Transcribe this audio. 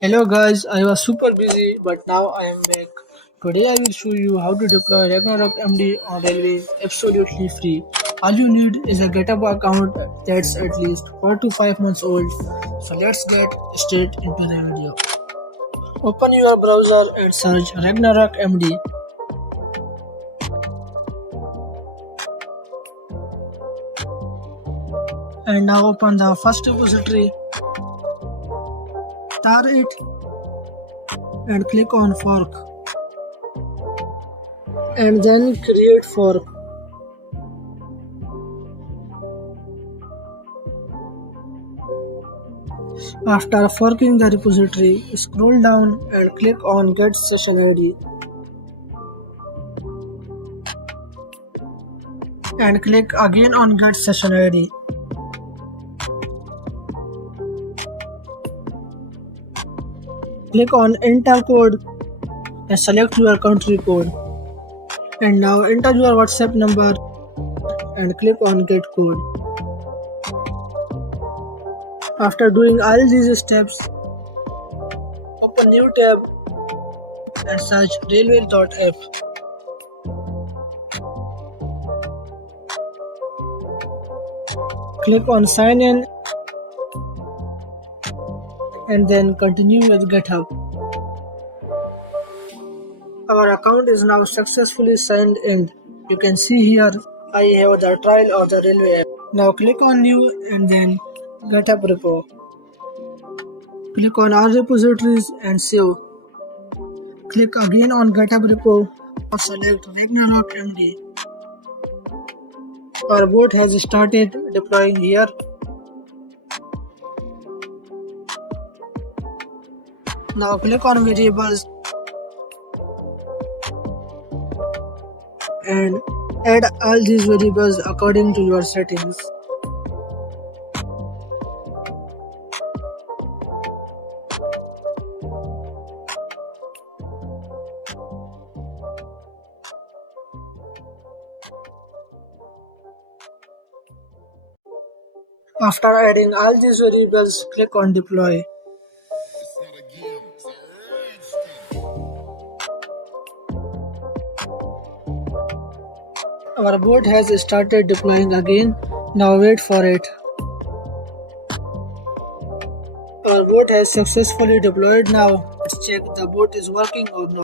Hello guys, I was super busy but now I am back. Today I will show you how to deploy Ragnarok MD on Railway absolutely free. All you need is a GitHub account that's at least 4 to 5 months old. So let's get straight into the video. Open your browser and search Ragnarok MD. And now open the first repository. Tar it and click on fork. And then create fork. After forking the repository, scroll down and click on Get Session ID. And click again on Get Session ID. Click on Enter Code and select your country code. And now enter your WhatsApp number and click on Get Code. After doing all these steps, open new tab and search railway.app. Click on Sign In and then continue with GitHub. Our account is now successfully signed in. You can see here I have the trial of the railway app. Now click on New and then GitHub repo. Click on all repositories and save. Click again on GitHub repo or select Ragnarok MD. Our bot has started deploying here. Now click on variables and add all these variables according to your settings. After adding all these variables, click on deploy. Our bot has started deploying again. Now wait for it. Our bot has successfully deployed now. Let's check the bot is working or not.